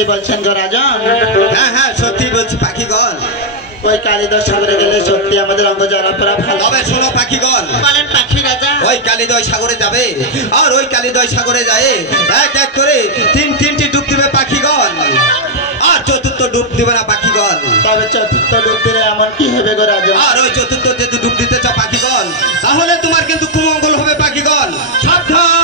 সত্যি বলছেন গো রাজন? হ্যাঁ হ্যাঁ সত্যি বলছি পাখিগণ। ওই কালিদয় সাগরে গেলে সত্যি আমাদের অঙ্গ জ্বালাপোড়া ভালো। তবে শোনো পাখিগণ, বলেন পাখি রাজা। ওই কালিদয় সাগরে যাবে, আর ওই কালিদয় সাগরে যায় এক এক করে তিনটি ডুব দিবে পাখিগণ, আর চতুর্থ ডুব দিবে না পাখিগণ। তবে চতুর্থ ডুব দিলে এমন কি হবে গো রাজন? আর ওই চতুর্থ যদি ডুব দিতে চাও পাখিগণ, তাহলে তোমার কিন্তু কুমঙ্গল হবে পাখিগণ। সাবধান।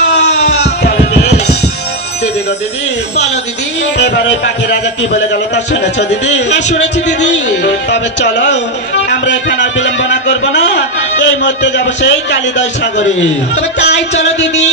দিদি গো দিদি। বলো দিদি। এবার ওই পাখি রাজা কি বলে গেল তা শুনেছ দিদি? হ্যাঁ শুনেছি দিদি। তবে চলো আমরা এখানে বিলম্ব না করবো না, এই মুহূর্তে যাবো সেই কালিদয় সাগরে। তবে তাই চলো দিদি।